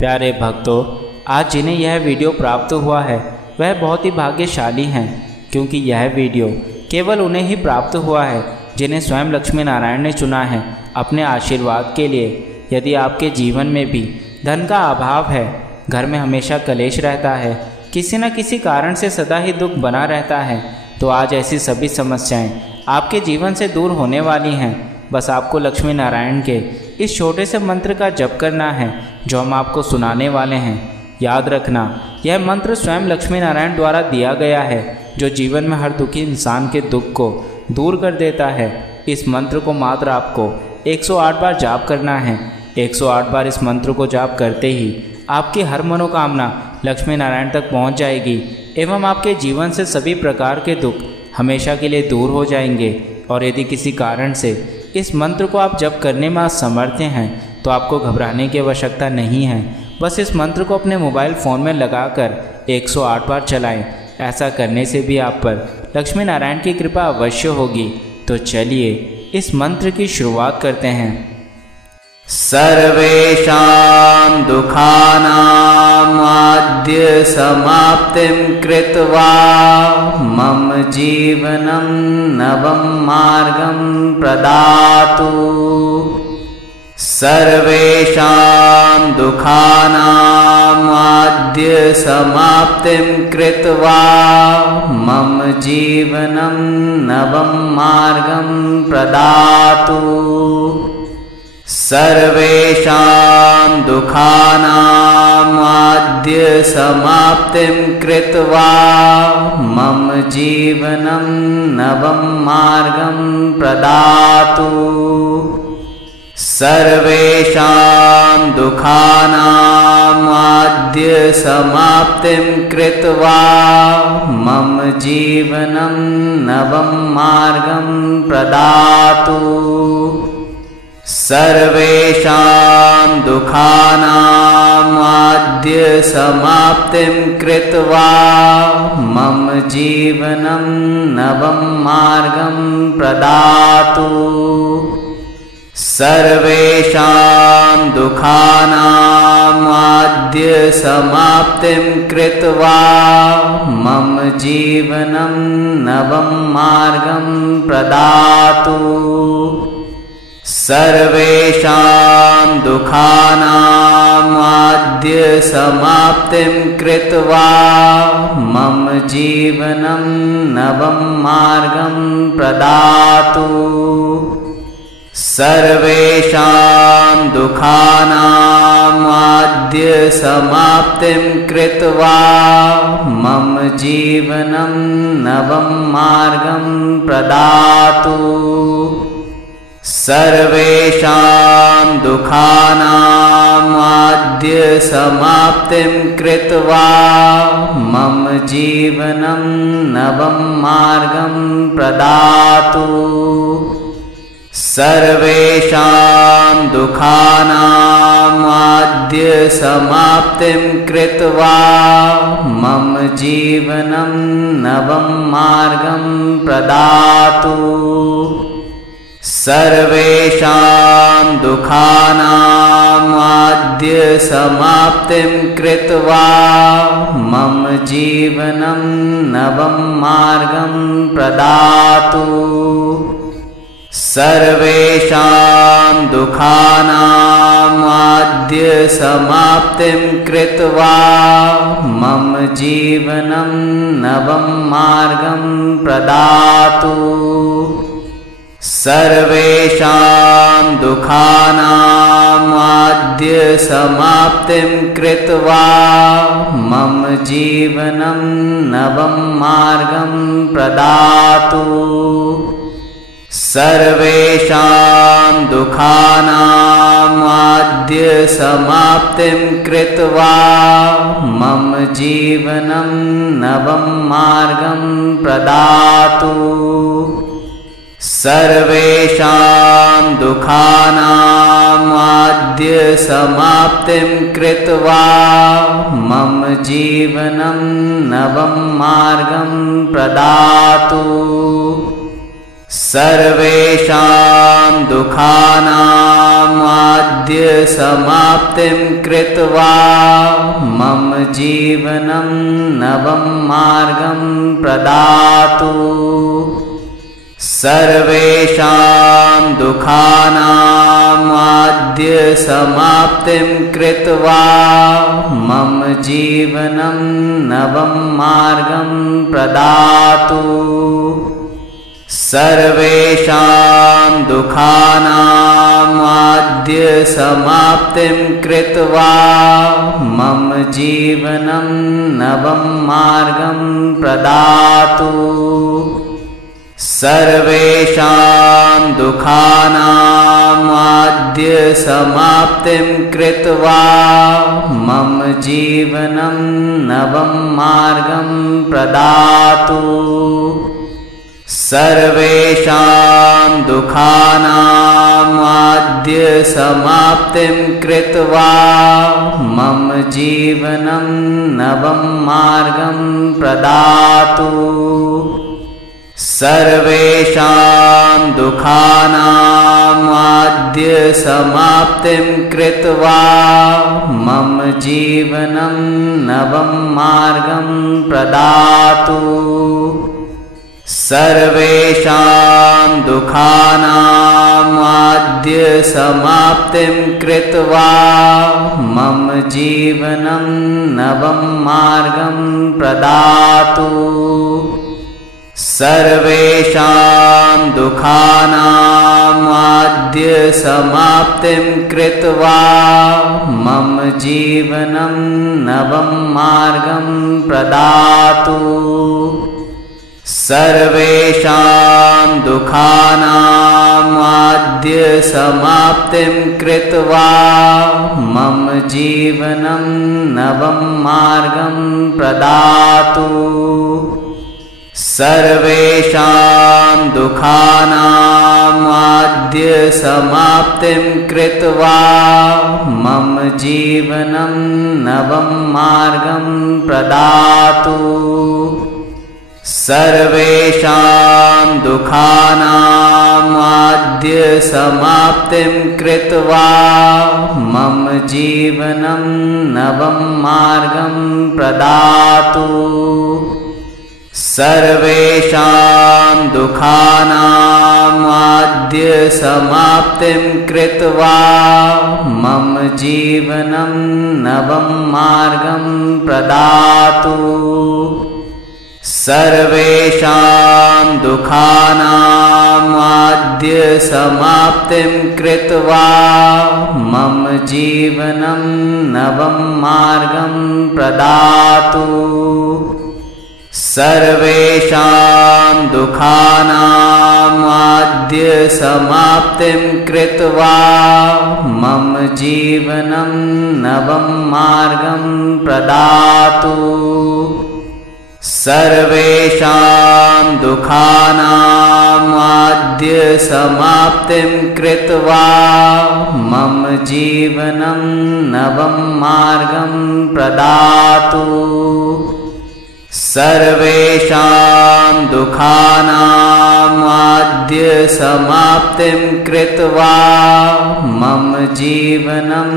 प्यारे भक्तों, आज जिन्हें यह वीडियो प्राप्त हुआ है वह बहुत ही भाग्यशाली हैं, क्योंकि यह वीडियो केवल उन्हें ही प्राप्त हुआ है जिन्हें स्वयं लक्ष्मी नारायण ने चुना है अपने आशीर्वाद के लिए। यदि आपके जीवन में भी धन का अभाव है, घर में हमेशा कलेश रहता है, किसी न किसी कारण से सदा ही दुख बना रहता है, तो आज ऐसी सभी समस्याएं आपके जीवन से दूर होने वाली हैं। बस आपको लक्ष्मी नारायण के इस छोटे से मंत्र का जप करना है जो हम आपको सुनाने वाले हैं। याद रखना, यह मंत्र स्वयं लक्ष्मी नारायण द्वारा दिया गया है जो जीवन में हर दुखी इंसान के दुख को दूर कर देता है। इस मंत्र को मात्र आपको 108 बार जाप करना है। 108 बार इस मंत्र को जाप करते ही आपकी हर मनोकामना लक्ष्मी नारायण तक पहुंच जाएगी एवं आपके जीवन से सभी प्रकार के दुख हमेशा के लिए दूर हो जाएंगे। और यदि किसी कारण से इस मंत्र को आप जप करने में असमर्थ हैं तो आपको घबराने की आवश्यकता नहीं है। बस इस मंत्र को अपने मोबाइल फ़ोन में लगाकर 108 बार चलाएं। ऐसा करने से भी आप पर लक्ष्मी नारायण की कृपा अवश्य होगी। तो चलिए इस मंत्र की शुरुआत करते हैं। सर्वेषां दुःखानां आद्य समाप्तिं कृत्वा मम जीवनं नवं मार्गं प्रदातु। सर्वेषां दुःखानां आद्य समाप्तिं कृत्वा मम जीवनं नवं मार्गं प्रदातु। सर्वेषां दुःखानां आद्य समाप्तिं कृत्वा मम जीवनं नवं मार्गं प्रदातु। सर्वेषां दुःखानां आद्य समाप्तिं कृत्वा मम जीवनं नवं मार्गं प्रदातु। सर्वेषां दुःखानां आद्य समाप्तिं कृत्वा मम जीवनं नवं मार्गं प्रदातु। सर्वेषां दुःखानां आद्य समाप्तिं कृत्वा मम जीवनं नवं मार्गं प्रदातु। सर्वेषां दुःखानां आद्य समाप्तिं कृत्वा मम जीवनं नवं मार्गं प्रदातु। सर्वेषां दुःखानां आद्य समाप्तिं कृत्वा मम जीवनं नवं मार्गं प्रदातु। सर्वेषां दुःखानां आद्य समाप्तिं कृत्वा मम जीवनं नवं मार्गं प्रदातु। सर्वेषां दुःखानां आद्य समाप्तिं कृत्वा मम जीवनं नवं मार्गं प्रदातु। सर्वेषां दुःखानां आद्य समाप्तिं कृत्वा मम जीवनं नवं मार्गं प्रदातु। सर्वेषां दुःखानां आद्य समाप्तिं कृत्वा मम जीवनं नवं मार्गं प्रदातु। सर्वेषां दुःखानां आद्य समाप्तिं कृत्वा मम जीवनं नवं मार्गं प्रदातु। सर्वेषां दुःखानां आद्य समाप्तिं कृत्वा मम जीवनं नवं मार्गं प्रदातु। सर्वेषां दुःखानां आद्य समाप्तिं कृत्वा मम जीवनं नवं मार्गं प्रदातु। सर्वेषां दुःखानां समाप्तिं कृत्वा मम जीवनं नवं मार्गं प्रदातु। सर्वेषां दुःखानाम् आद्य समाप्तिं कृत्वा मम जीवनं नवं मार्गं प्रदातु। सर्वेषां दुःखानाम् आद्य समाप्तिं कृत्वा मम जीवनं नवं मार्गं प्रदातु। सर्वेषां दुःखानाम् आद्य समाप्तिं कृत्वा मम जीवनं नवं मार्गं प्रदातु। सर्वेषां दुःखानाम् आद्य समाप्तिं कृत्वा मम जीवनं नवं मार्गं प्रदातु। सर्वेषां दुःखानाम् आद्य समाप्तिं कृत्वा मम जीवनं नवं मार्गं प्रदातु। सर्वेषां दुःखानाम् आद्य समाप्तिं कृत्वा मम जीवनं नवं मार्गं प्रदातु। सर्वेषां दुःखानाम् आद्य समाप्तिं कृत्वा मम जीवनं नवं मार्गं प्रदातु। सर्वेषां दुःखानाम् आद्य समाप्तिं कृत्वा मम जीवनं नवं मार्गं प्रदातु। सर्वेषां दुःखानाम् आद्य समाप्तिं कृत्वा मम जीवनं नवं मार्गं प्रदातु। सर्वेषां दुःखानाम् आद्य समाप्तिं कृत्वा मम जीवनं नवं मार्गं प्रदातु। सर्वेषां दुःखानाम् आद्य समाप्तिं कृत्वा मम जीवनं नवं मार्गं प्रदातु। सर्वेषां दुःखानाम् आद्य समाप्तिं कृत्वा मम जीवनं नवं मार्गं प्रदातु। सर्वेषां दुःखानाम् आद्य समाप्तिं कृत्वा मम जीवनं नवं मार्गं प्रदातु। सर्वेषां दुःखानाम् आद्य समाप्तिं कृत्वा मम जीवनं नवं मार्गं प्रदातु। सर्वेषां दुःखानाम् आद्य समाप्तिं कृत्वा मम जीवनं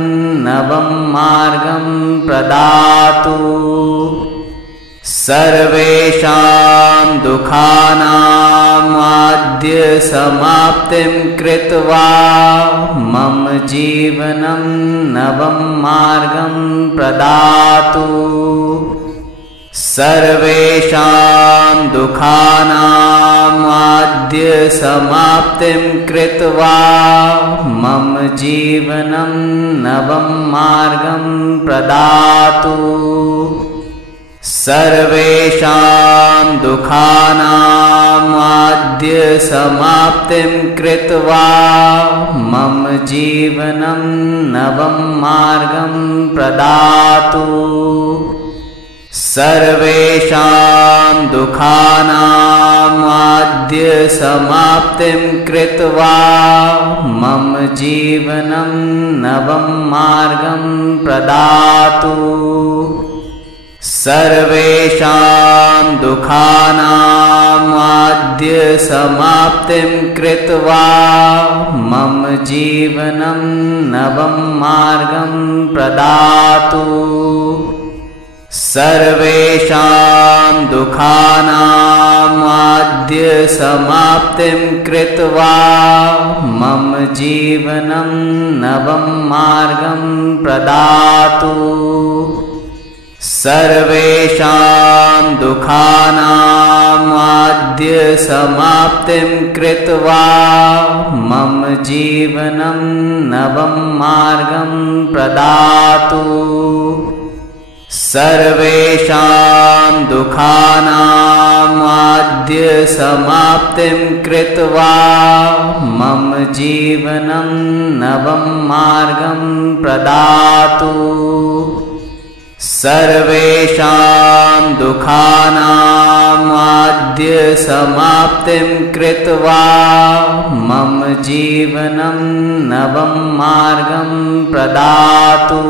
नवं मार्गं प्रदातु। सर्वेषां दुःखानाम् आद्य समाप्तिं कृत्वा मम जीवनं नवं मार्गं प्रदातु। सर्वेषां दुःखानाम् आद्य समाप्तिं कृत्वा मम जीवनं नवं मार्गं प्रदातु। सर्वेषां दुःखानाम् आद्य समाप्तिं कृत्वा मम जीवनं नवं मार्गं प्रदातु। सर्वेषां दुःखानाम् आद्य समाप्तिं कृत्वा मम जीवनं नवं मार्गं प्रदातु। सर्वेषां दुःखानामाद्य समाप्तिं कृत्वा मम जीवनं नवं मार्गं प्रदातु। सर्वेषां दुःखानामाद्य समाप्तिं कृत्वा मम जीवनं नवं मार्गं प्रदातु। सर्वेषां दुःखानामाद्य समाप्तिं कृत्वा मम जीवनं नवं मार्गं प्रदातु। सर्वेषां दुःखानामाद्य समाप्तिं कृत्वा मम जीवनं नवं मार्गं प्रदातु। सर्वेषां दुःखानामाद्य समाप्तिं कृत्वा मम जीवनं नवं मार्गं प्रदातु।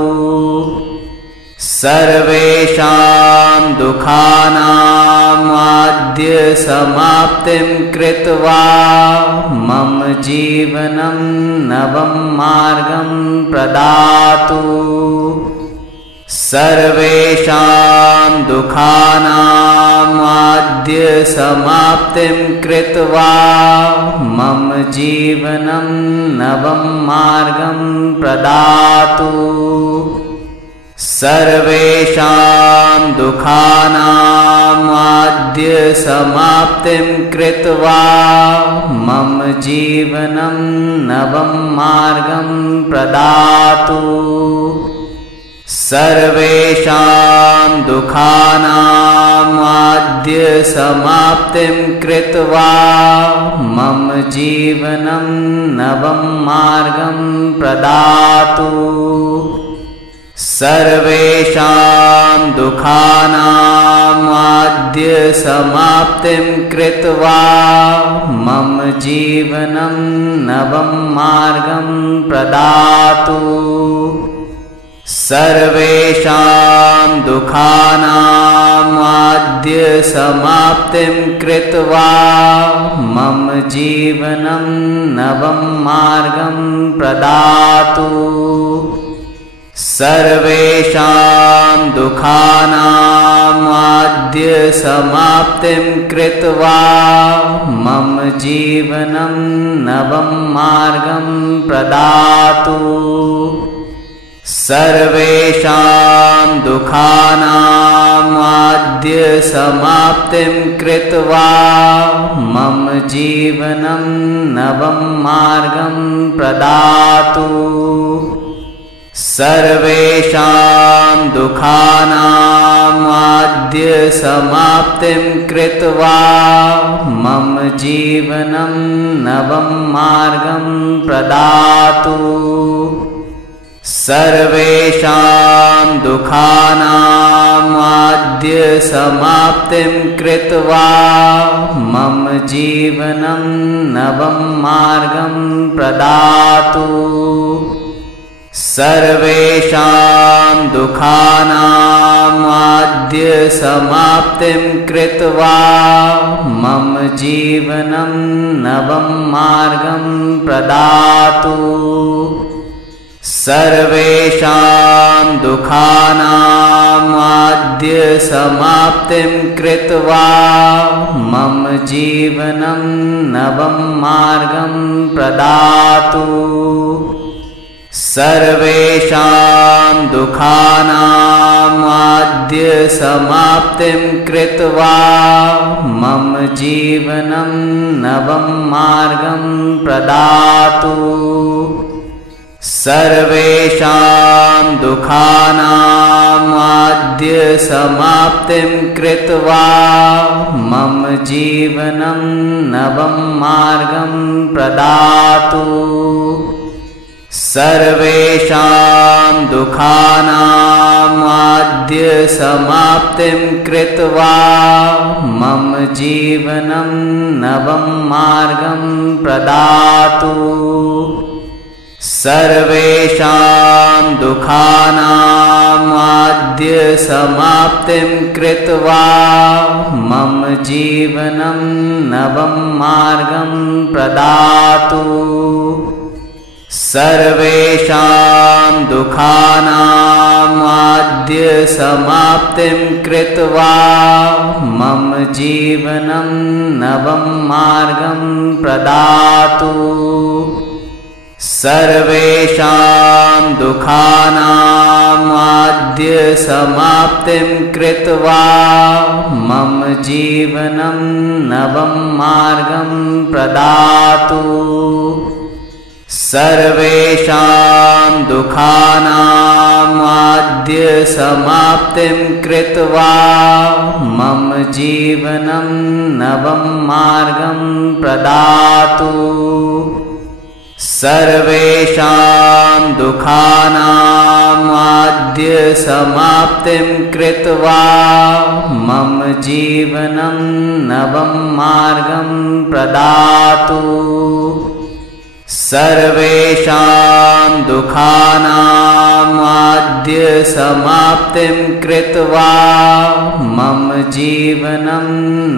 सर्वेषां दुःखानामाद्य समाप्तिं कृत्वा मम जीवनं नवं मार्गं प्रदातु। सर्वेषां दुःखानामाद्य समाप्तिं कृत्वा मम जीवनं नवं मार्गं प्रदातु। सर्वेषां दुःखानामाद्य समाप्तिं कृत्वा मम जीवनं नवं मार्गं प्रदातु। सर्वेषां दुःखानामाद्य समाप्तिं कृत्वा मम जीवनं नवं मार्गं प्रदातु। सर्वेषां दुःखानामाद्य समाप्तिं कृत्वा मम जीवनं नवं मार्गं प्रदातु। सर्वेषां दुःखानामाद्य समाप्तिं कृत्वा मम जीवनं नवं मार्गं प्रदातु। सर्वेषां दुःखानामाद्य समाप्तिं कृत्वा मम जीवनं नवं मार्गं प्रदातु। सर्वेषां दुःखानामाद्य समाप्तिं कृत्वा मम जीवनं नवं मार्गं प्रदातु। सर्वेषां दुःखानामाद्य समाप्तिं कृत्वा मम जीवनं नवं मार्गं प्रदातु। सर्वेषां दुःखानामाद्य समाप्तिं कृत्वा मम जीवनं नवं मार्गं प्रदातु। सर्वेषां दुःखानामाद्य समाप्तिं कृत्वा मम जीवनं नवं मार्गं प्रदातु। सर्वेषां दुःखानामाद्य समाप्तिं कृत्वा मम जीवनं नवं मार्गं प्रदातु। सर्वेषां दुःखानामाद्य समाप्तिं कृत्वा मम जीवनं नवं मार्गं प्रदातु। सर्वेषां दुःखानामाद्य समाप्तिं कृत्वा मम जीवनं नवं मार्गं प्रदातु। सर्वेषां दुःखानामाद्य समाप्तिं कृत्वा मम जीवनं नवं मार्गं प्रदातु। सर्वेषां दुःखानामाद्य समाप्तिं कृत्वा मम जीवनं नवं मार्गं प्रदातु। सर्वेषां दुःखानामाद्य समाप्तिं कृत्वा मम जीवनं नवं मार्गं प्रदातु। सर्वेषां दुःखानामाद्य समाप्तिं कृत्वा मम जीवनं नवं मार्गं प्रदातु। सर्वेषां दुःखानामाद्य समाप्तिं कृत्वा मम जीवनं नवं मार्गं प्रदातु। सर्वेषां दुःखानामाद्य समाप्तिं कृत्वा मम जीवनं नवं मार्गं प्रदातु। सर्वेषां दुःखानामाद्य समाप्तिं कृत्वा मम जीवनं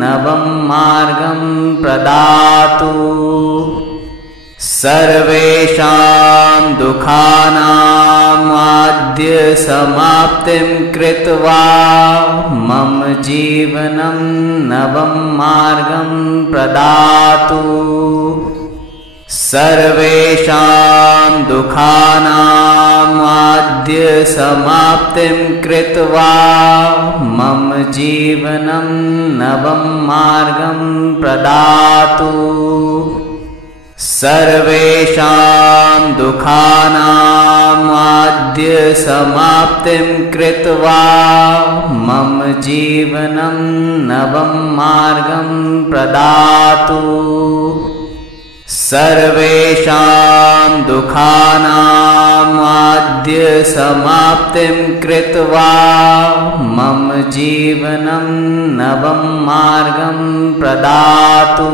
नवं मार्गं प्रदातु। सर्वेषां दुःखानामाद्य समाप्तिं कृत्वा मम जीवनं नवं मार्गं प्रदातु। सर्वेषां दुःखानामाद्य समाप्तिं कृत्वा मम जीवनं नवं मार्गं प्रदातु। सर्वेषां दुःखानामाद्य समाप्तिं कृत्वा मम जीवनं नवं मार्गं प्रदातु। सर्वेषां दुःखानामाद्य समाप्तिं कृत्वा मम जीवनं नवं मार्गं प्रदातु।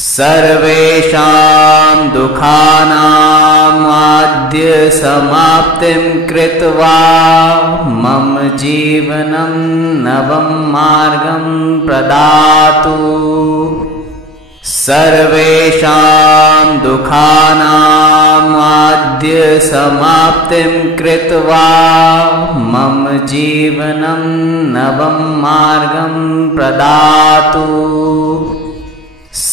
सर्वेषां दुःखानामाद्य समाप्तिं कृत्वा मम जीवनं नवं मार्गं प्रदातु। सर्वेषां दुःखानामाद्य समाप्तिं कृत्वा मम जीवनं नवं मार्गं प्रदातु।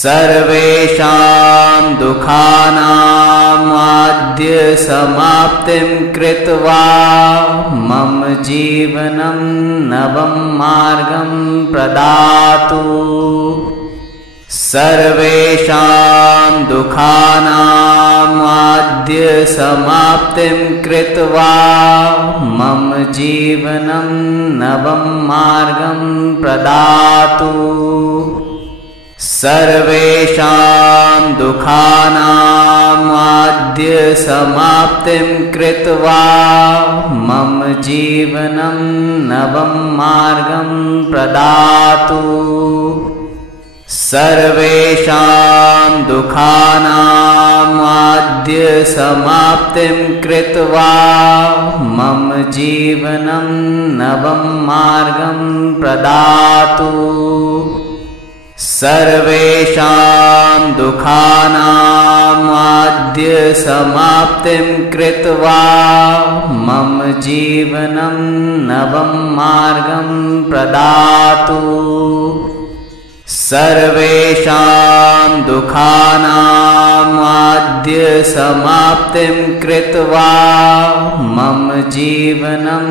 सर्वेषां दुःखानामाद्य समाप्तिं कृत्वा मम जीवनं नवं मार्गं प्रदातु। सर्वेषां दुःखानामाद्य समाप्तिं कृत्वा मम जीवनं नवं मार्गं प्रदातु। सर्वेषां दुःखानामाद्य समाप्तिं कृत्वा मम जीवनं नवं मार्गं प्रदातु। सर्वेषां दुःखानामाद्य समाप्तिं कृत्वा मम जीवनं नवं मार्गं प्रदातु। सर्वेषां दुःखानामाद्य समाप्तिं कृत्वा मम जीवनं नवं मार्गं प्रदातु। सर्वेषां दुःखानामाद्य समाप्तिं कृत्वा मम जीवनं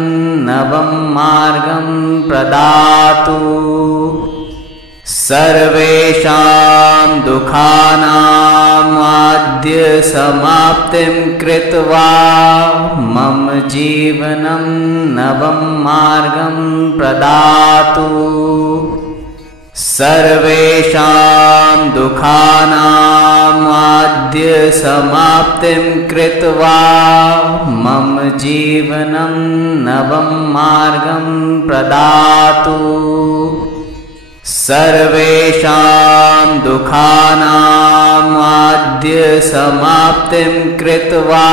नवं मार्गं प्रदातु। सर्वेषां दुःखानामाद्य समाप्तिं कृत्वा मम जीवनं नवं मार्गं प्रदातु। सर्वेषां दुःखानामाद्य समाप्तिं कृत्वा मम जीवनं नवं मार्गं प्रदातु। सर्वेषां दुःखानामाद्य समाप्तिं कृत्वा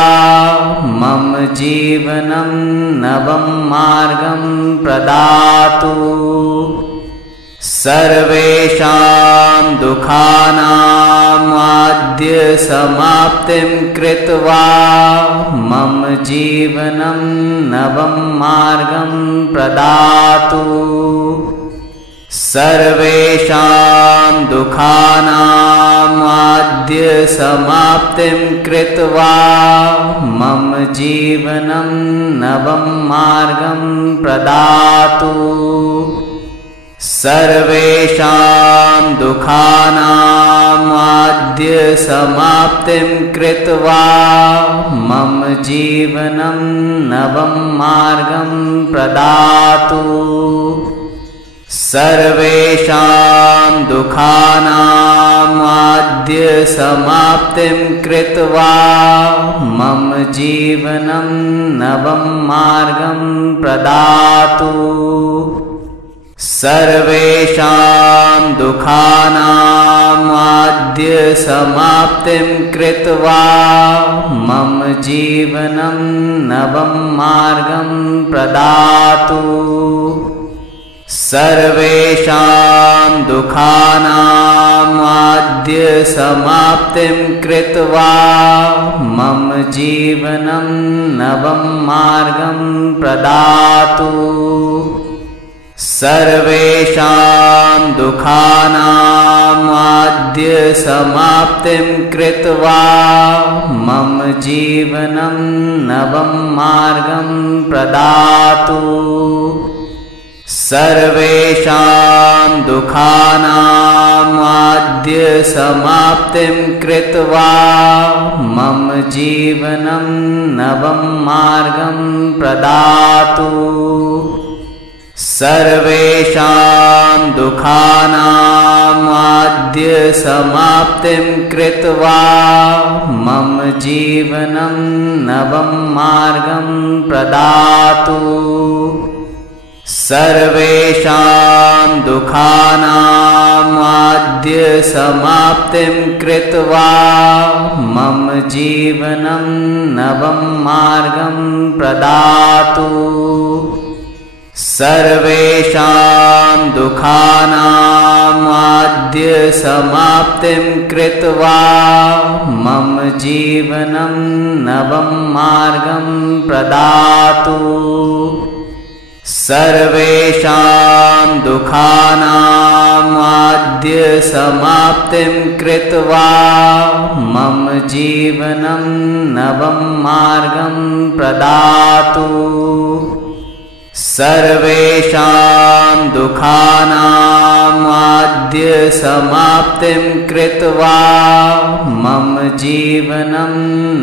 मम जीवनं नवं मार्गं प्रदातु। सर्वेषां दुःखानामाद्य समाप्तिं कृत्वा मम जीवनं नवं मार्गं प्रदातु। सर्वेषां दुःखानामाद्य समाप्तिं कृत्वा मम जीवनं नवं मार्गं प्रदातु। सर्वेषां दुःखानामाद्य समाप्तिं कृत्वा मम जीवनं नवं मार्गं प्रदातु। सर्वेषां दुःखानामाद्य समाप्तिं कृत्वा मम जीवनं नवं मार्गं प्रदातु। सर्वेषां दुःखानामाद्य समाप्तिं कृत्वा मम जीवनं नवं मार्गं प्रदातु। सर्वेषां दुःखानामाद्य समाप्तिं कृत्वा मम जीवनं नवं मार्गं प्रदातु। सर्वेषां दुःखानामाद्य समाप्तिं कृत्वा मम जीवनं नवं मार्गं प्रदातु। सर्वेषां दुःखानामाद्य समाप्तिं कृत्वा मम जीवनं नवं मार्गं प्रदातु। सर्वेषां दुःखानामाद्य समाप्तिं कृत्वा मम जीवनं नवं मार्गं प्रदातु। सर्वेषां दुःखानामाद्य समाप्तिं कृत्वा मम जीवनं नवं मार्गं प्रदातु। सर्वेषां दुःखानामाद्य समाप्तिं कृत्वा मम जीवनं नवं मार्गं प्रदातु। सर्वेषां दुःखानामाद्य समाप्तिं कृत्वा मम जीवनं नवं मार्गं प्रदातु। सर्वेषां दुःखानामाद्य समाप्तिं कृत्वा मम जीवनं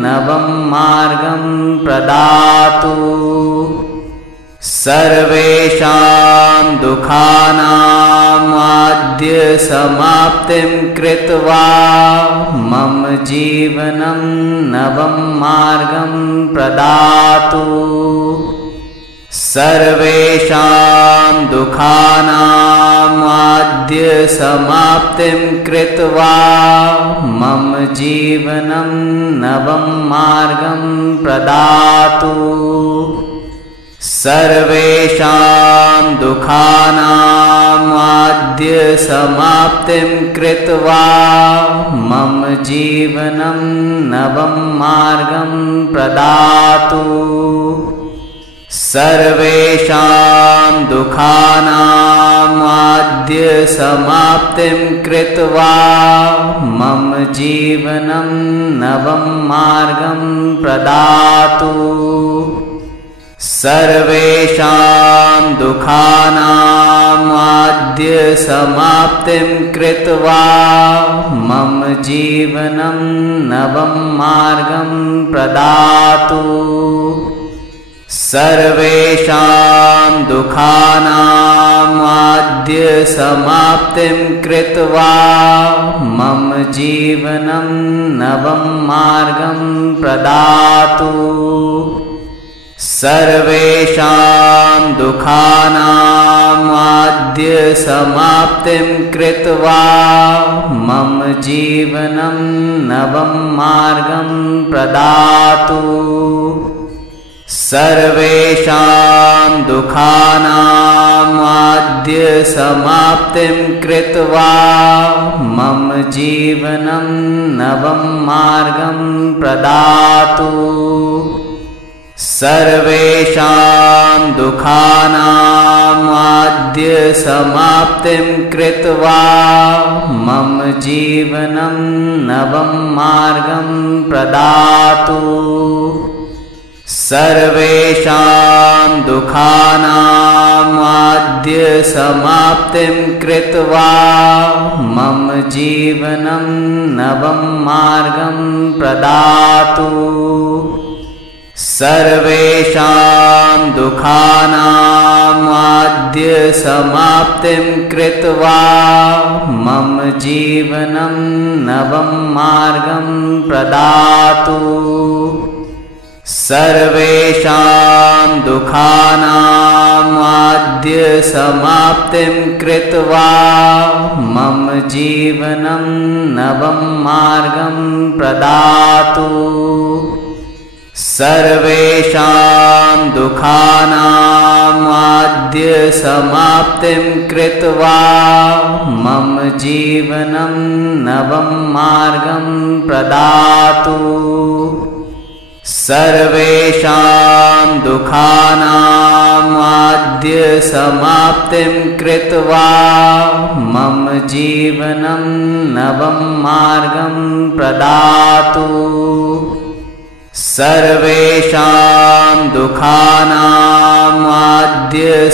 नवं मार्गं प्रदातु। सर्वेषां दुःखानामाद्य समाप्तिं कृत्वा मम जीवनं नवं मार्गं प्रदातु। सर्वेषां दुःखानामाद्य समाप्तिं कृत्वा मम जीवनं नवं मार्गं प्रदातु। सर्वेषां दुःखानामाद्य समाप्तिं कृत्वा मम जीवनं नवं मार्गं प्रदातु। सर्वेषां दुःखानामाद्य समाप्तिं कृत्वा मम जीवनं नवं मार्गं प्रदातु। सर्वेषां दुःखानामाद्य समाप्तिं कृत्वा मम जीवनं नवं मार्गं प्रदातु। सर्वेषां दुःखानामाद्य समाप्तिं कृत्वा मम जीवनं नवं मार्गं प्रदातु। सर्वेषां दुःखानामाद्य समाप्तिं कृत्वा मम जीवनं नवं मार्गं प्रदातु। सर्वेषां दुःखानामाद्य समाप्तिं कृत्वा मम जीवनं नवं मार्गं प्रदातु। सर्वेषां दुःखानामाद्य समाप्तिं कृत्वा मम जीवनं नवं मार्गं प्रदातु। सर्वेषां दुःखानामाद्य समाप्तिं कृत्वा मम जीवनं नवं मार्गं प्रदातु। सर्वेषां दुःखानामाद्य समाप्तिं कृत्वा मम जीवनं नवं मार्गं प्रदातु। सर्वेषां दुःखानामाद्य समाप्तिं कृत्वा मम जीवनं नवं मार्गं प्रदातु। सर्वेषां दुःखानामाद्य समाप्तिं कृत्वा मम जीवनं नवं मार्गं प्रदातु। सर्वेषां दुःखानामाद्य समाप्तिं कृत्वा मम जीवनं नवं मार्गं प्रदातु। सर्वेषां दुःखानामाद्य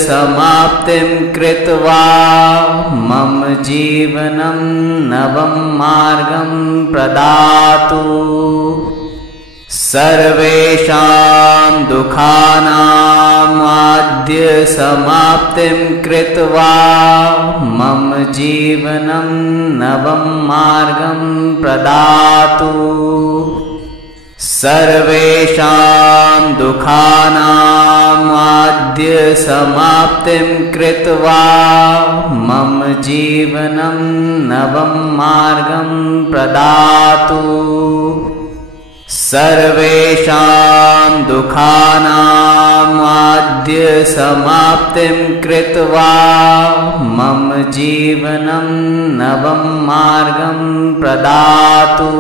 समाप्तिं कृत्वा मम जीवनं नवं मार्गं प्रदातु। सर्वेषां दुःखानामाद्य समाप्तिं कृत्वा मम जीवनं नवं मार्गं प्रदातु। सर्वेषां दुःखानामाद्य समाप्तिं कृत्वा मम जीवनं नवं मार्गं प्रदातु। सर्वेषां दुःखानामाद्य समाप्तिं कृत्वा मम जीवनं नवं मार्गं प्रदातु।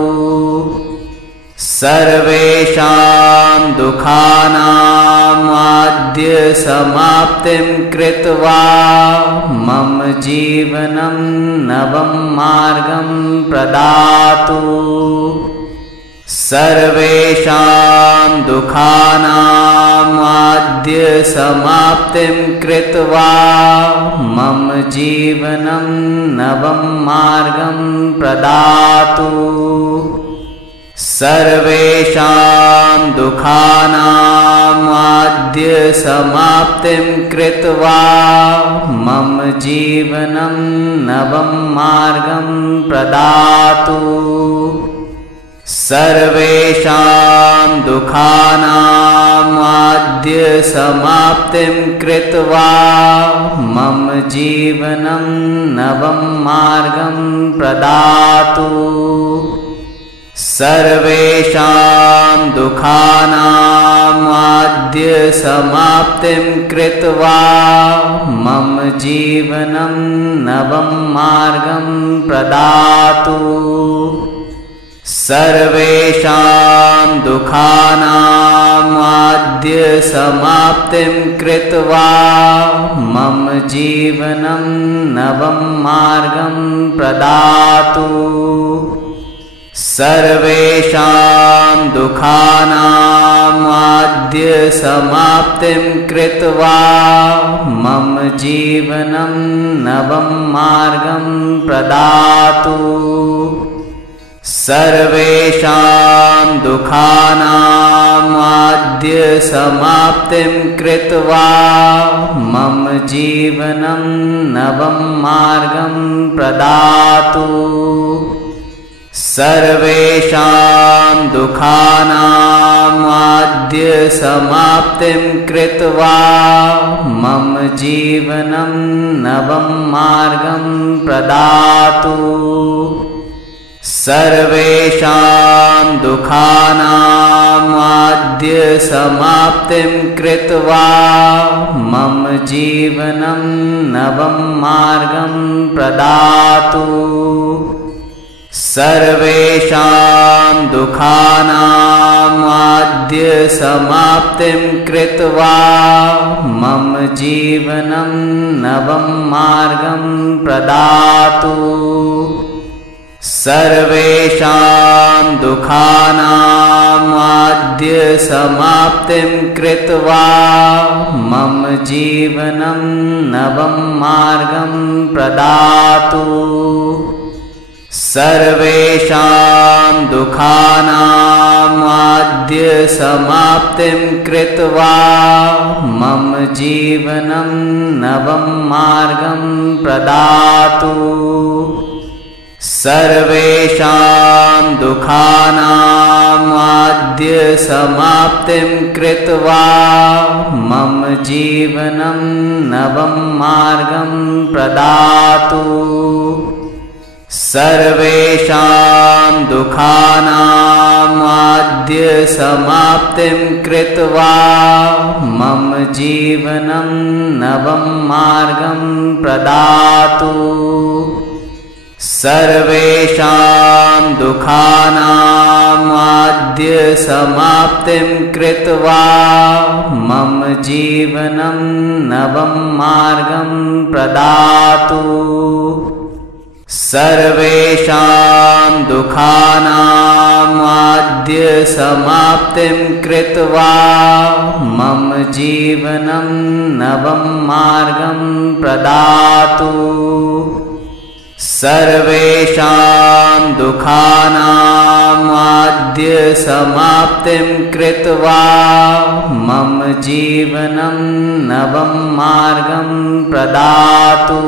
सर्वेषां दुःखानामाद्य समाप्तिं कृत्वा मम जीवनं नवं मार्गं प्रदातु। सर्वेषां दुःखानामाद्य समाप्तिं कृत्वा मम जीवनं नवं मार्गं प्रदातु। सर्वेषां दुःखानामाद्य समाप्तिं कृत्वा मम जीवनं नवं मार्गं प्रदातु। सर्वेषां दुःखानामाद्य समाप्तिं कृत्वा मम जीवनं नवं मार्गं प्रदातु। सर्वेषां दुःखानामाद्य समाप्तिं कृत्वा मम जीवनं नवं मार्गं प्रदातु। सर्वेषां दुःखानामाद्य समाप्तिं कृत्वा मम जीवनं नवं मार्गं प्रदातु। सर्वेषां दुःखानामाद्य समाप्तिं कृत्वा मम जीवनं नवं मार्गं प्रदातु। सर्वेषां दुःखानामाद्य समाप्तिं कृत्वा मम जीवनं नवं मार्गं प्रदातु। सर्वेषां दुःखानामाद्य परीक्षामाद्य समाप्तिं कृत्वा मम जीवनं नवं मार्गं प्रदातु सर्वेषां दुःखानामाद्य समाप्तिं कृत्वा मम जीवनं नवं मार्गं प्रदातु सर्वेषां दुःखानामाद्य समाप्तिं कृत्वा मम जीवनं नवं मार्गं प्रदातु सर्वेषां दुःखानामाद्य समाप्तिं कृत्वा मम जीवनं नवं मार्गं प्रदातु सर्वेषां दुःखानामाद्य समाप्तिं कृत्वा मम जीवनं नवं मार्गं प्रदातु सर्वेषां दुःखानामाद्य समाप्तिं कृत्वा मम जीवनं नवं मार्गं प्रदातु सर्वेषां दुःखानामाद्य समाप्तिं कृत्वा मम जीवनं नवं मार्गं प्रदातु सर्वेषां दुःखानामाद्य समाप्तिं कृत्वा मम जीवनं नवं मार्गं प्रदातु सर्वेषां दुःखानामाद्य समाप्तिं कृत्वा मम जीवनं नवं मार्गं प्रदातु सर्वेषां दुःखानामाद्य समाप्तिं कृत्वा मम जीवनं नवं मार्गं प्रदातु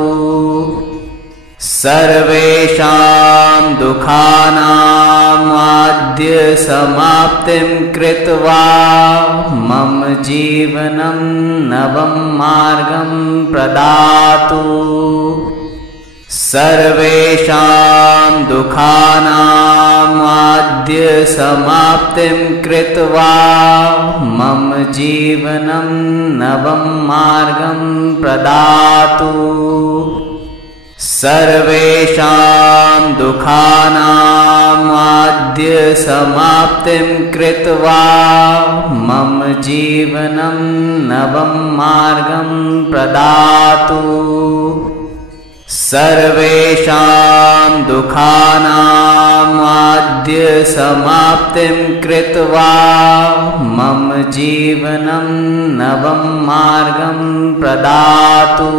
सर्वेषां दुःखानामाद्य समाप्तिं कृत्वा मम जीवनं नवं मार्गं प्रदातु सर्वेषां दुःखानामाद्य समाप्तिं कृत्वा मम जीवनं नवं मार्गं प्रदातु सर्वेषां दुःखानामाद्य समाप्तिं कृत्वा मम जीवनं नवं मार्गं प्रदातु सर्वेषां दुःखानामाद्य समाप्तिं कृत्वा मम जीवनं नवं मार्गं प्रदातु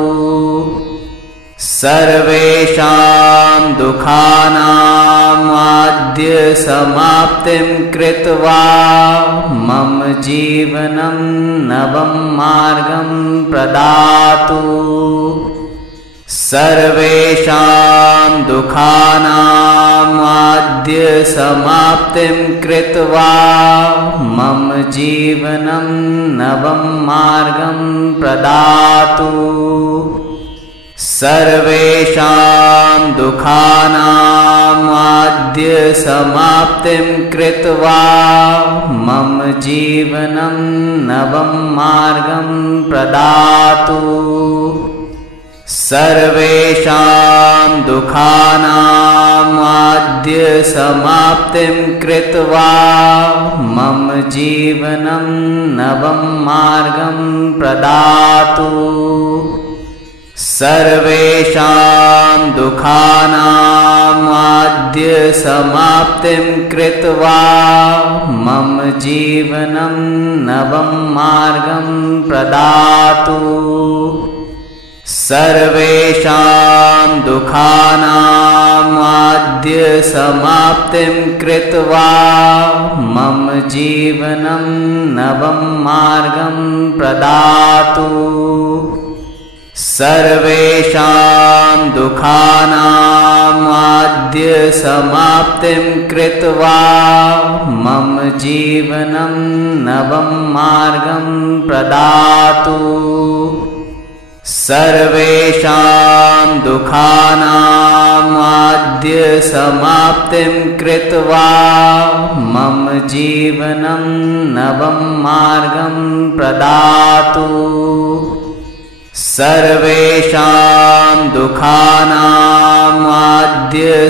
सर्वेषां दुःखानामाद्य समाप्तिं कृत्वा मम जीवनं नवं मार्गं प्रदातु सर्वेषां दुःखानामाद्य समाप्तिं कृत्वा मम जीवनं नवं मार्गं प्रदातु सर्वेषां दुःखानामाद्य समाप्तिं कृत्वा मम जीवनं नवं मार्गं प्रदातु सर्वेषां दुःखानामाद्य समाप्तिं कृत्वा मम जीवनं नवं मार्गं प्रदातु सर्वेषां दुःखानामाद्य समाप्तिं कृत्वा मम जीवनं नवं मार्गं प्रदातु सर्वेषां दुःखानामाद्य समाप्तिं कृत्वा मम जीवनं नवं मार्गं प्रदातु सर्वेषां दुःखानामाद्य समाप्तिं कृत्वा मम जीवनं नवं मार्गं प्रदातु। सर्वेषां दुःखानामाद्य समाप्तिं कृत्वा मम जीवनं नवं मार्गं प्रदातु। सर्वेषां दुःखानामाद्य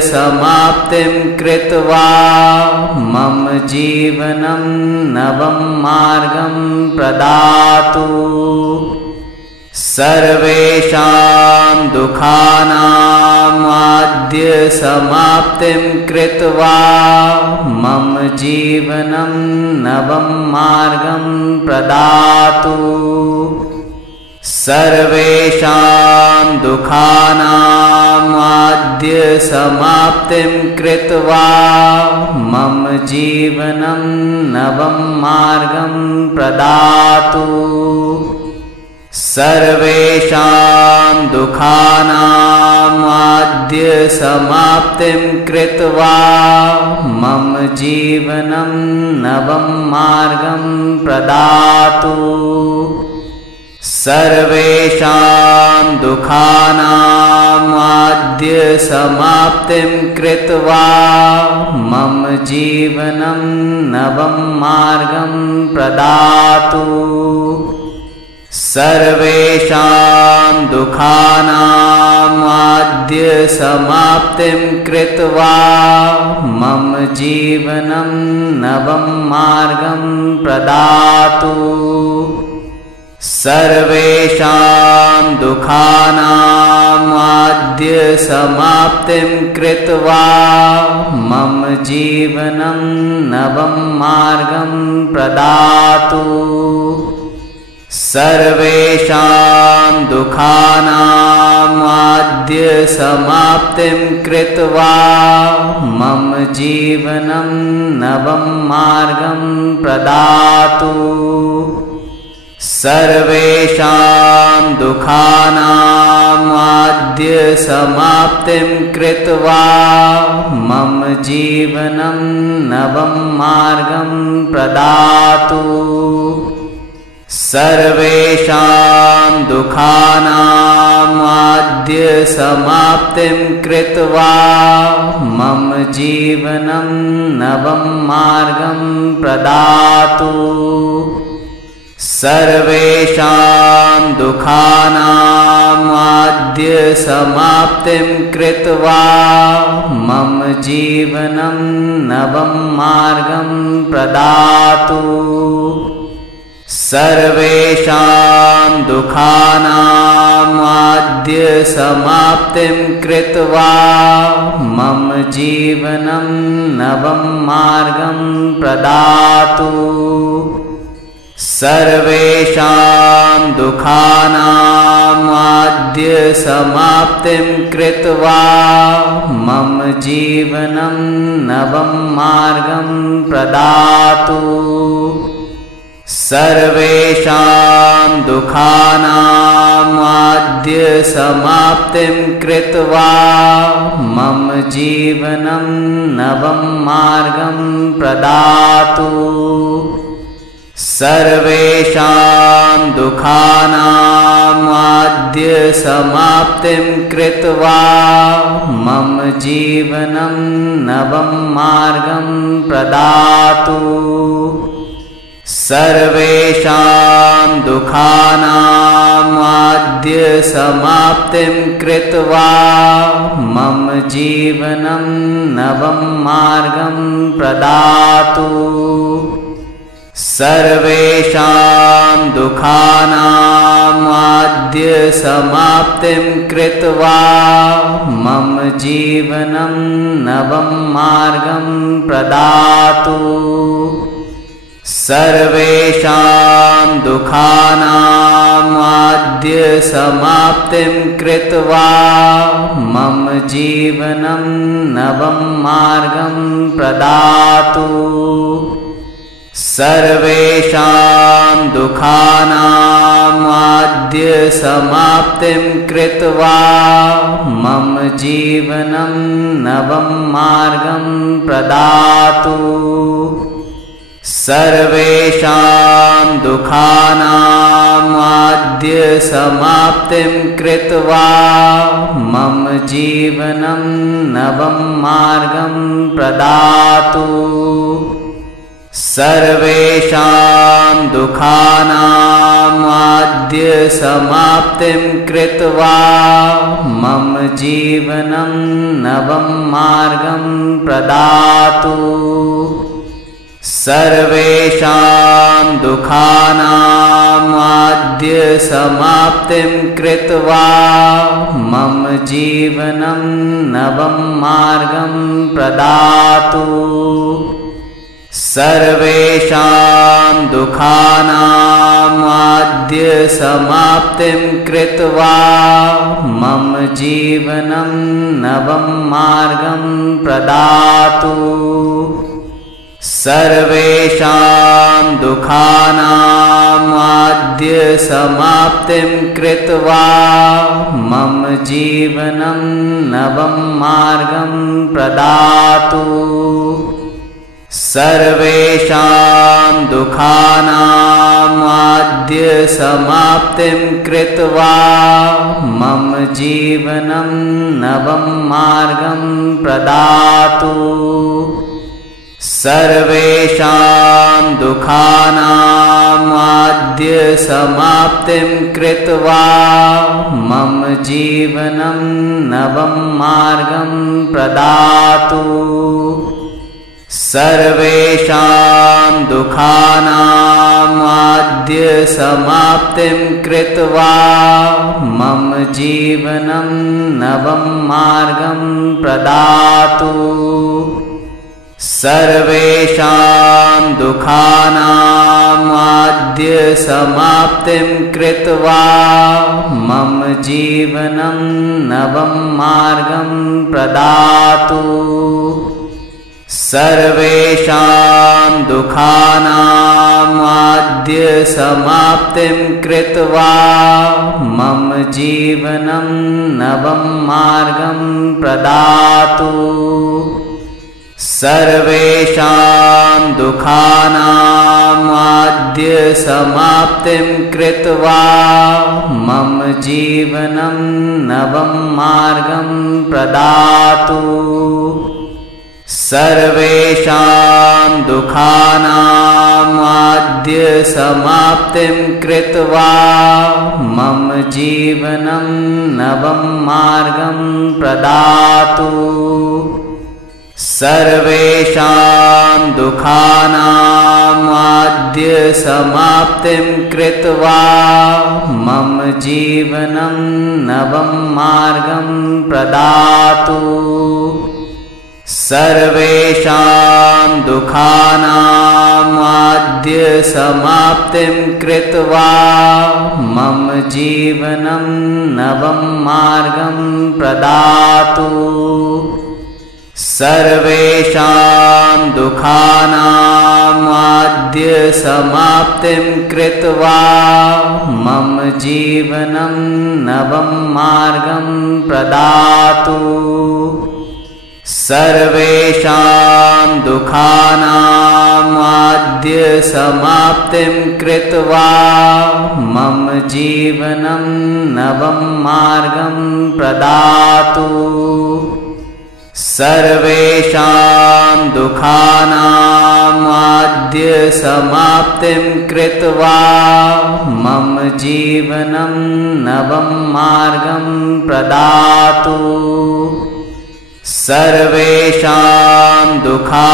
समाप्तिं कृत्वा मम जीवनं नवं मार्गं प्रदातु। सर्वेषां दुःखानामाद्य समाप्तिं कृत्वा मम जीवनं नवं मार्गं प्रदातु। सर्वेषां दुःखानामाद्य समाप्तिं कृत्वा मम जीवनं नवं मार्गं प्रदातु। सर्वेषां दुःखानामाद्य समाप्तिं कृत्वा मम जीवनं नवं मार्गं प्रदातु। सर्वेषां दुःखानामाद्य समाप्तिं कृत्वा मम जीवनं नवं मार्गं प्रदातु। सर्वेषां दुःखानामाद्य समाप्तिं कृत्वा मम जीवनं नवं मार्गं प्रदातु। सर्वेषां दुःखानामाद्य समाप्तिं कृत्वा मम जीवनं नवं मार्गं प्रदातु। सर्वेषां दुःखानामाद्य समाप्तिं कृत्वा मम जीवनं नवं मार्गं प्रदातु। सर्वेषां दुःखानामाद्य समाप्तिं कृत्वा मम जीवनं नवं मार्गं प्रदातु। सर्वेषां दुःखानामाद्य समाप्तिं कृत्वा मम जीवनं नवं मार्गं प्रदातु। सर्वेषां दुःखानामाद्य समाप्तिं कृत्वा मम जीवनं नवं मार्गं प्रदातु। सर्वेषां दुःखानामाद्य समाप्तिं कृत्वा मम जीवनं नवं मार्गं प्रदातु। सर्वेषां दुःखानामाद्य समाप्तिं कृत्वा मम जीवनं नवं मार्गं प्रदातु। सर्वेषां दुःखानामाद्य समाप्तिं कृत्वा मम जीवनं नवं मार्गं प्रदातु। सर्वेषां दुःखानामाद्य समाप्तिं कृत्वा मम जीवनं नवं मार्गं प्रदातु। सर्वेषां दुःखानामाद्य समाप्तिं कृत्वा मम जीवनं नवं मार्गं प्रदातु। सर्वेषां दुःखानामाद्य समाप्तिं कृत्वा मम जीवनं नवं मार्गं प्रदातु। सर्वेषां दुःखानामाद्य समाप्तिं कृत्वा मम जीवनं नवं मार्गं प्रदातु। सर्वेषां दुःखानामाद्य समाप्तिं कृत्वा मम जीवनं नवं मार्गं प्रदातु। सर्वेषां दुःखानामाद्य समाप्तिं कृत्वा मम जीवनं नवं मार्गं प्रदातु। सर्वेषां दुःखानामाद्य समाप्तिं कृत्वा मम जीवनं नवं मार्गं प्रदातु। सर्वेषां दुःखानामाद्य समाप्तिं कृत्वा मम जीवनं नवं मार्गं प्रदातु। सर्वेषां दुःखानामाद्य समाप्तिं कृत्वा मम जीवनं नवं मार्गं प्रदातु। सर्वेषां दुःखानामाद्य समाप्तिं कृत्वा मम जीवनं नवं मार्गं प्रदातु। सर्वेषां दुःखानामाद्य समाप्तिं कृत्वा मम जीवनं नवं मार्गं प्रदातु। सर्वेषां दुःखानामाद्य समाप्तिं कृत्वा मम जीवनं नवं मार्गं प्रदातु। सर्वेषां दुःखानामाद्य समाप्तिं कृत्वा मम जीवनं नवं मार्गं प्रदातु। सर्वेषां दुःखानामाद्य समाप्तिं कृत्वा मम जीवनं नवं मार्गं प्रदातु। सर्वेषां दुःखानामाद्य समाप्तिं कृत्वा मम जीवनं नवं मार्गं प्रदातु। सर्वेषां दुःखानामाद्य समाप्तिं कृत्वा मम जीवनं नवं मार्गं प्रदातु। सर्वेषां दुःखानामाद्य समाप्तिं कृत्वा मम जीवनं नवं मार्गं प्रदातु। सर्वेषां दुःखानामाद्य समाप्तिं कृत्वा मम जीवनं नवं मार्गं प्रदातु। सर्वेषां दुःखानामाद्य समाप्तिं कृत्वा मम जीवनं नवं मार्गं प्रदातु। सर्वेषां दुःखानामाद्य समाप्तिं कृत्वा मम जीवनं नवं मार्गं प्रदातु। सर्वेषां दुःखानामाद्य समाप्तिं कृत्वा मम जीवनं नवं मार्गं प्रदातु। सर्वेषां दुःखानामाद्य समाप्तिं कृत्वा मम जीवनं नवं मार्गं प्रदातु। सर्वेषां दुःखानामाद्य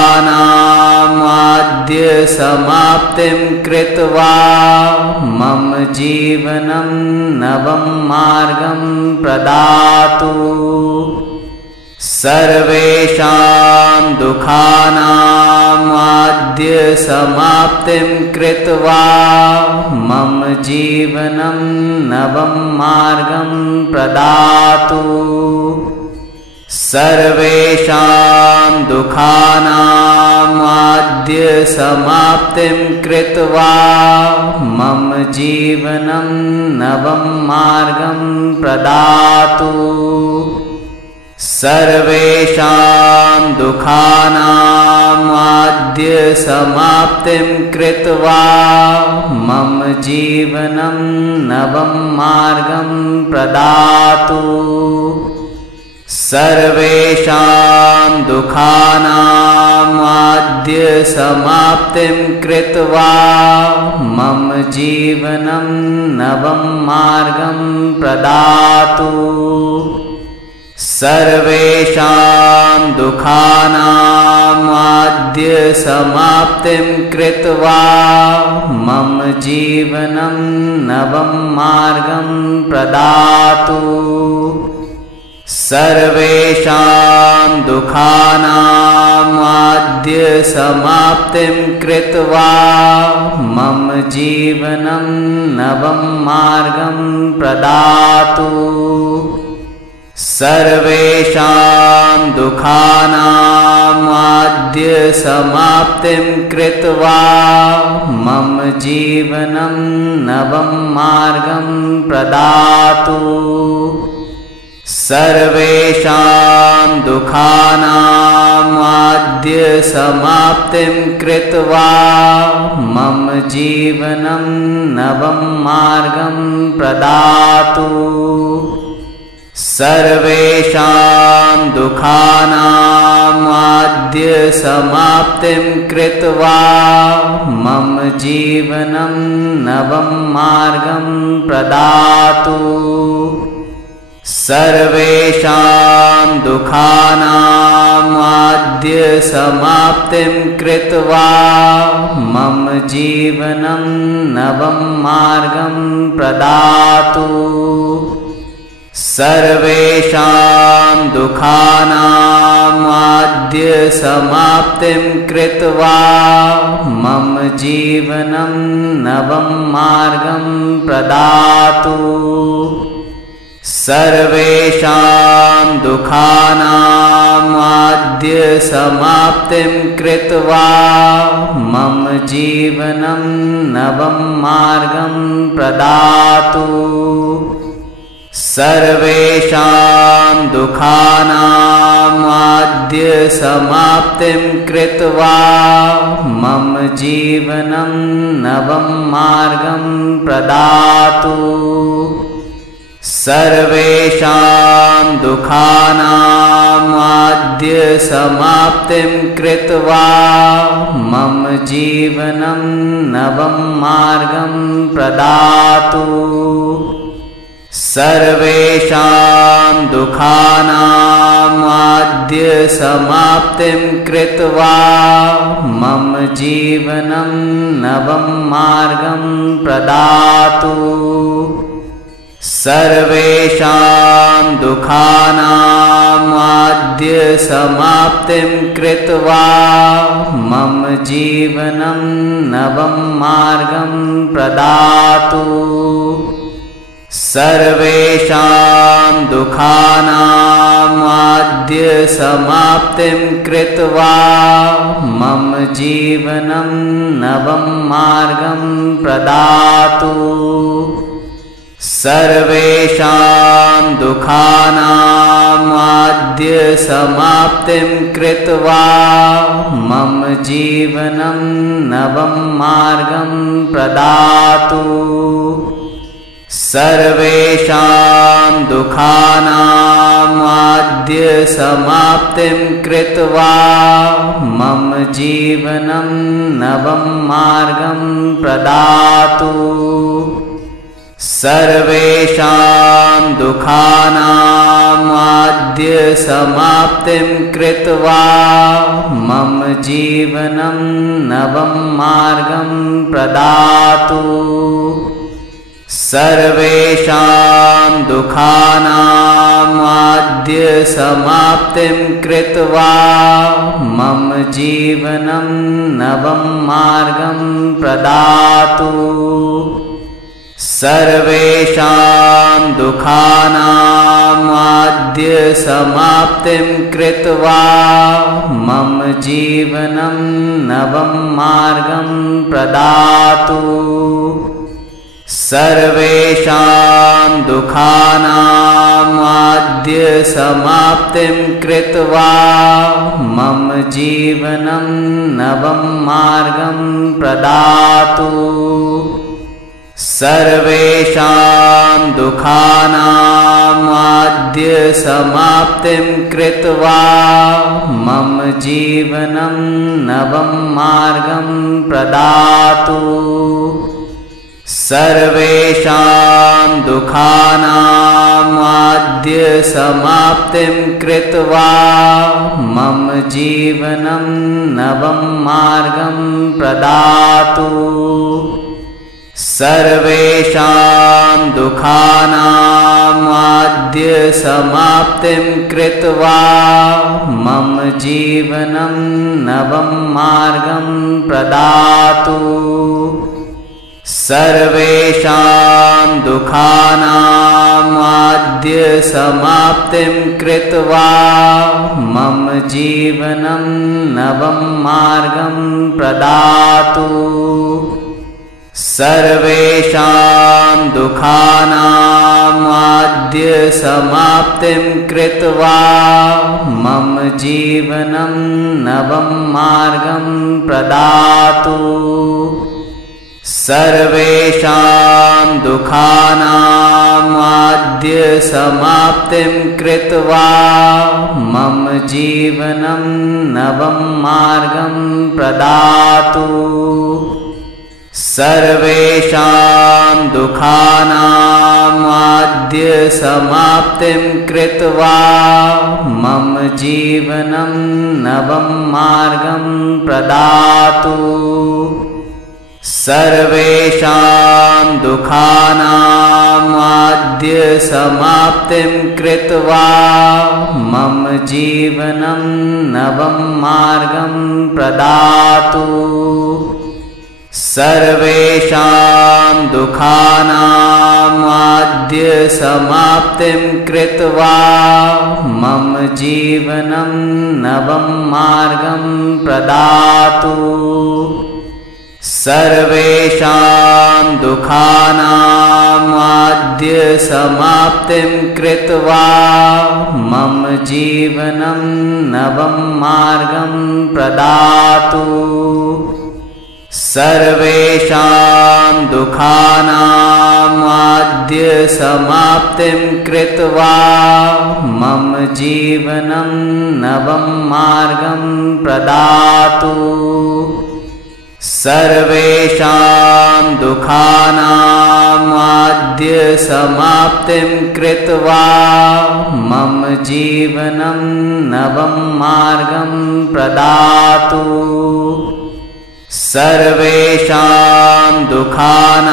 समाप्तिं कृत्वा मम जीवनं नवं मार्गं प्रदातु। सर्वेषां दुःखानामाद्य समाप्तिं कृत्वा मम जीवनं नवं मार्गं प्रदातु। सर्वेषां दुःखानामाद्य समाप्तिं कृत्वा मम जीवनं नवं मार्गं प्रदातु। सर्वेषां दुःखानामाद्य समाप्तिं कृत्वा मम जीवनं नवं मार्गं प्रदातु। सर्वेषां दुःखानामाद्य समाप्तिं कृत्वा मम जीवनं नवं मार्गं प्रदातु। सर्वेषां दुःखानामाद्य समाप्तिं कृत्वा मम जीवनं नवं मार्गं प्रदातु। सर्वेषां दुःखानामाद्य समाप्तिं कृत्वा मम जीवनं नवं मार्गं प्रदातु। सर्वेषां दुःखानामाद्य समाप्तिं कृत्वा मम जीवनं नवं मार्गं प्रदातु। सर्वेषां दुःखानामाद्य समाप्तिं कृत्वा मम जीवनं नवं मार्गं प्रदातु। सर्वेषां दुःखानामाद्य समाप्तिं कृत्वा मम जीवनं नवं मार्गं प्रदातु। सर्वेषां दुःखानामाद्य समाप्तिं कृत्वा मम जीवनं नवं मार्गं प्रदातु। सर्वेषां दुःखानामाद्य समाप्तिं कृत्वा मम जीवनं नवं मार्गं प्रदातु। सर्वेषां दुःखानामाद्य समाप्तिं कृत्वा मम जीवनं नवं मार्गं प्रदातु। सर्वेषां दुःखानामाद्य समाप्तिं कृत्वा मम जीवनं नवं मार्गं प्रदातु। सर्वेषां दुःखानामाद्य समाप्तिं कृत्वा मम जीवनं नवं मार्गं प्रदातु। सर्वेषां दुःखानामाद्य समाप्तिं कृत्वा मम जीवनं नवं मार्गं प्रदातु। सर्वेषां दुःखानामाद्य समाप्तिं कृत्वा मम जीवनं नवं मार्गं प्रदातु। सर्वेषां दुःखानामाद्य समाप्तिं कृत्वा मम जीवनं नवं मार्गं प्रदातु। सर्वेषां दुःखानामाद्य समाप्तिं कृत्वा मम जीवनं नवं मार्गं प्रदातु। सर्वेषां दुःखानामाद्य समाप्तिं कृत्वा मम जीवनं नवं मार्गं प्रदातु। सर्वेषां दुःखानामाद्य समाप्तिं कृत्वा मम जीवनं नवं मार्गं प्रदातु। सर्वेषां दुःखानामाद्य समाप्तिं कृत्वा मम जीवनं नवं मार्गं प्रदातु। सर्वेषां दुःखानामाद्य समाप्तिं कृत्वा मम जीवनं नवं मार्गं प्रदातु। सर्वेषां दुःखानामाद्य समाप्तिं कृत्वा मम जीवनं नवं मार्गं प्रदातु। सर्वेषां दुःखानामाद्य समाप्तिं कृत्वा मम जीवनं नवं मार्गं प्रदातु। सर्वेषां दुःखानामाद्य समाप्तिं कृत्वा मम जीवनं नवं मार्गं प्रदातु। सर्वेषां दुःखानामाद्य समाप्तिं कृत्वा मम जीवनं नवं मार्गं प्रदातु। सर्वेषां दुःखानामाद्य समाप्तिं कृत्वा मम जीवनं नवं मार्गं प्रदातु। सर्वेषां दुःखानामाद्य समाप्तिं कृत्वा मम जीवनं नवं मार्गं प्रदातु। सर्वेषां दुःखानामाद्य समाप्तिं कृत्वा मम जीवनं नवं मार्गं प्रदातु। सर्वेषां दुःखानामाद्य समाप्तिं कृत्वा मम जीवनं नवं मार्गं प्रदातु। सर्वेषां दुःखानामाद्य समाप्तिं कृत्वा मम जीवनं नवं मार्गं प्रदातु। सर्वेषां दुःखानामाद्य समाप्तिं कृत्वा मम जीवनं नवं मार्गं प्रदातु। सर्वेषां दुःखानामाद्य समाप्तिं कृत्वा मम जीवनं नवं मार्गं प्रदातु। सर्वेषां दुःखानामाद्य समाप्तिं कृत्वा मम जीवनं नवं मार्गं प्रदातु। सर्वेषां दुःखानामाद्य समाप्तिं कृत्वा मम जीवनं नवं मार्गं प्रदातु। सर्वेषां दुःखानामाद्य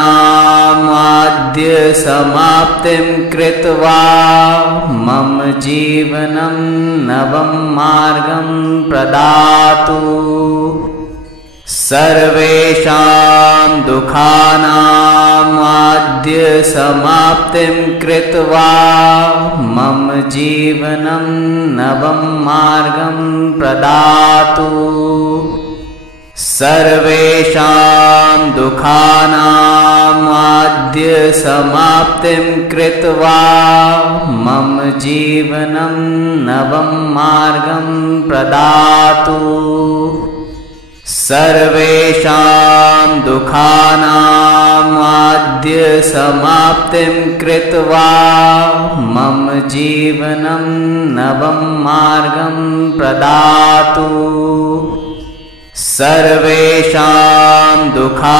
समाप्तिं कृत्वा मम जीवनं नवं मार्गं प्रदातु। सर्वेषां दुःखानामाद्य समाप्तिं कृत्वा मम जीवनं नवं मार्गं प्रदातु। सर्वेषां दुःखानामाद्य समाप्तिं कृत्वा मम जीवनं नवं मार्गं प्रदातु। सर्वेषां दुःखानामाद्य समाप्तिं कृत्वा मम जीवनं नवं मार्गं प्रदातु। सर्वेषां दुःखानामाद्य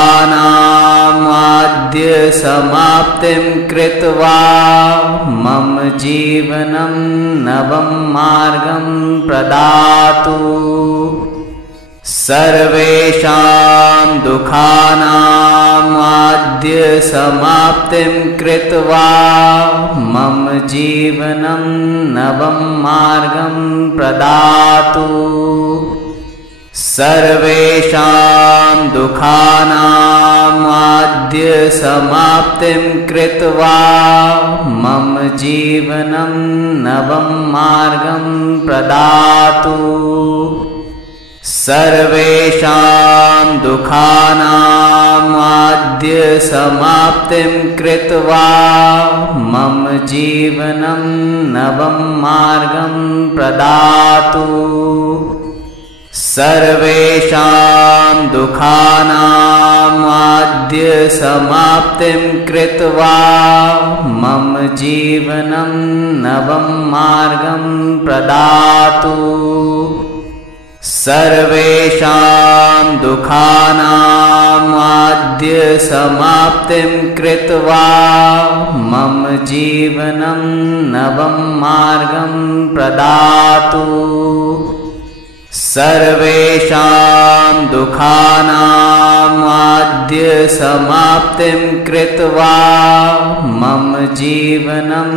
समाप्तिं कृत्वा मम जीवनं नवं मार्गं प्रदातु। सर्वेषां दुःखानामाद्य समाप्तिं कृत्वा मम जीवनं नवं मार्गं प्रदातु। सर्वेषां दुःखानामाद्य समाप्तिं कृत्वा मम जीवनं नवं मार्गं प्रदातु। सर्वेषां दुःखानाम् आद्य समाप्तिं कृत्वा मम जीवनं नवं मार्गं प्रदातु। सर्वेषां दुःखानाम् आद्य समाप्तिं कृत्वा मम जीवनं नवं मार्गं प्रदातु। सर्वेषां दुःखानाम् आद्य समाप्तिं कृत्वा मम जीवनं नवं मार्गं प्रदातु। सर्वेषां दुःखानाम् आद्य समाप्तिं कृत्वा मम जीवनं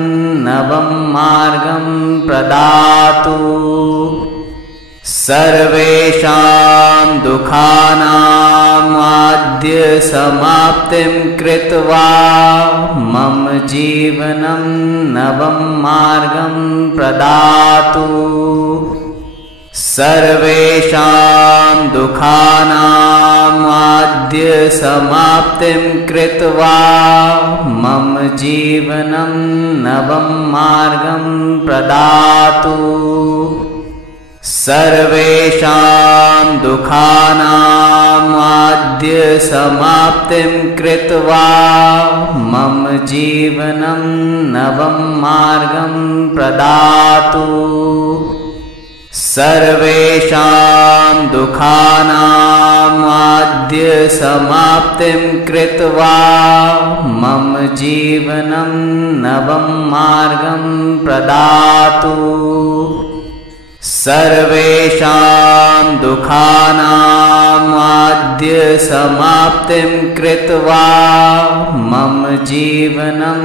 नवं मार्गं प्रदातु। सर्वेषां दुःखानाम् आद्य समाप्तिं कृत्वा मम जीवनं नवं मार्गं प्रदातु। सर्वेषां दुःखानाम् आद्य समाप्तिं कृत्वा मम जीवनं नवं मार्गं प्रदातु। सर्वेषां दुःखानाम् आद्य समाप्तिं कृत्वा मम जीवनं नवं मार्गं प्रदातु। सर्वेषां दुःखानाम् आद्य समाप्तिं कृत्वा मम जीवनं नवं मार्गं प्रदातु। सर्वेषां दुःखानाम् आद्य समाप्तिं कृत्वा मम जीवनं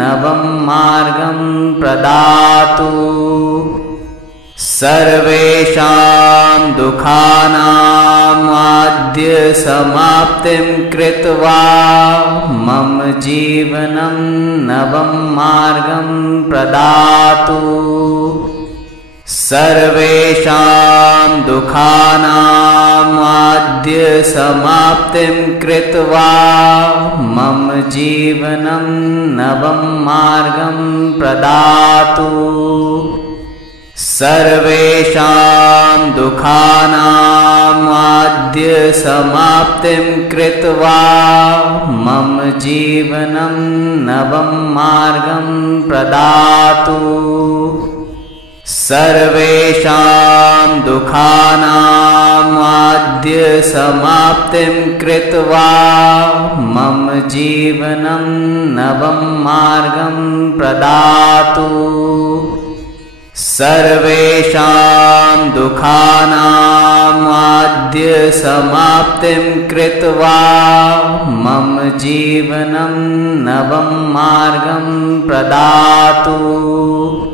नवं मार्गं प्रदातु। सर्वेषां दुःखानाम् आद्य समाप्तिं कृत्वा मम जीवनं नवं मार्गं प्रदातु। सर्वेषां दुःखानाम् आद्य समाप्तिं कृत्वा मम जीवनं नवं मार्गं प्रदातु। सर्वेषां दुःखानाम् आद्य समाप्तिं कृत्वा मम जीवनं नवं मार्गं प्रदातु। सर्वेषां दुःखानाम् आद्य समाप्तिं कृत्वा मम जीवनं नवं मार्गं प्रदातु। सर्वेषां दुःखानाम् आद्य समाप्तिं कृत्वा मम जीवनं नवं मार्गं प्रदातु।